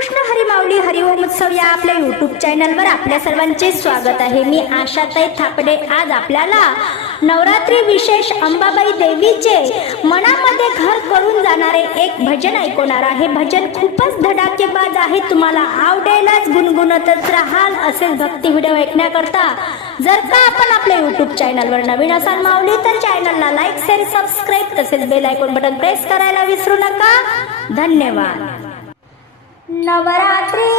कृष्ण हरी माऊली हरिओम उत्सव या आपल्या युट्यूब चॅनलवर आपल्या सर्वांचे स्वागत आहे. मी आशाताई थापडे. आज आपल्याला नवरात्री विशेष अंबाबाई देवीचे मनामध्ये घर करून जाणारे एक भजन ऐकवणार आहे. भजन खूपच धडाकेबाज आहे. तुम्हाला आवडेलच गुणगुणतच राहाल असेल भक्ती व्हिडिओ ऐकण्याकरता. जर का आपण आपल्या युट्यूब चॅनलवर नवीन असाल माऊली तर चॅनलला लाईक शेअर सबस्क्राईब तसेच बेल आयकॉन बटन प्रेस करायला विसरू नका. धन्यवाद. नवरात्री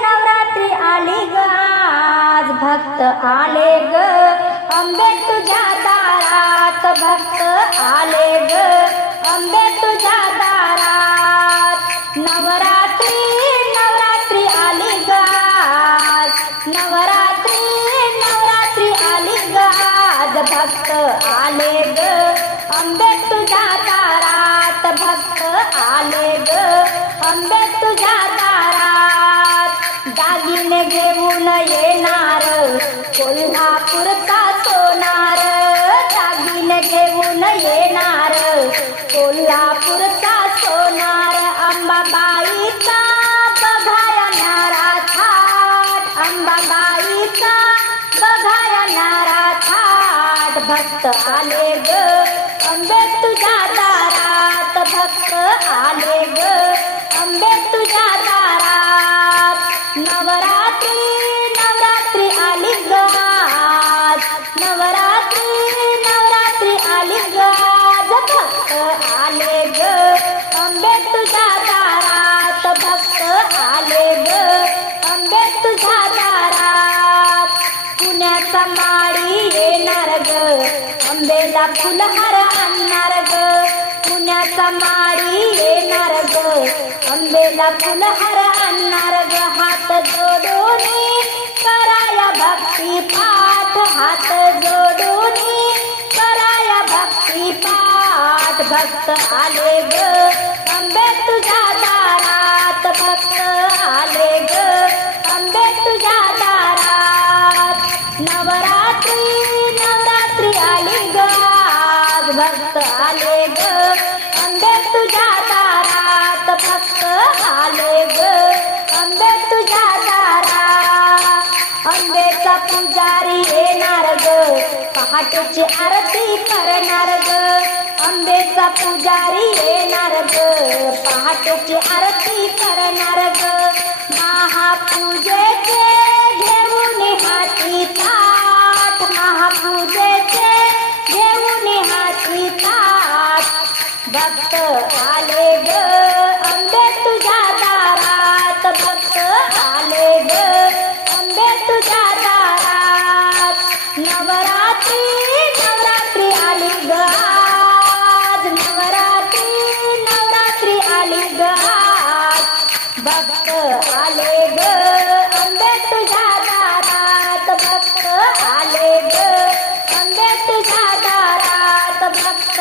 नवरात्री आली ग. आज भक्त आले ग. अंबे तुझ्या दारात भक्त आले ग. अंबे तुझ्या दारात. नवरात्री नवरात्री आली ग. आज नवरात्री नवरात्री आली ग. आज भक्त आले ग. अंबे तुझ्या दारात भक्त आले ग. अंबे तुझ्या दागिने घेऊन येणार कोल्हापूरचा सोनार दागिने घेऊन येणार कोल्हापूरचा सोनार अंबाबाईचा बघा येणारा थाट अंबाबाईचा बघा येणारा थाट. भक्त आले ग अंबे नवरात्री नवरात्री आली ग आज नवरात्री नवरात्री आली ग आज भक्त आले ग अंबे तुझ्या दारात. भक्त आले ग अंबे तुझ्या दारात. पुण्याचा माळी येणार ग अंबेला फुलहार आणणार ग. पुण्याचा माळी येणार ग अंबेला फुलहार करणार ग हात जोडून. कराया भक्ती पाठ हात जोडून. कराया भक्ती पाठ भक्त आले ग. अंबे तुझ्या दारात भक्त आले ग. अंबे तुझ्या दारात नवरात्री नवरात्री आली ग. भक्त आले ग. अंबे तुझ्या दारात पुजारी येणार ग पहाटेची आरती करणार ग अंबेचा पुजारी येणार ग पहाटेची आरती करणार ग महापूजेचे घेऊन हाती ताट, महापूजेचे घेऊन हाती ताट. भक्त आले ग अंबे तुझ्या भक्त आले ग. अंबे तुझ्या दारात भक्त आले ग. अंबे तुझ्या दारात भक्त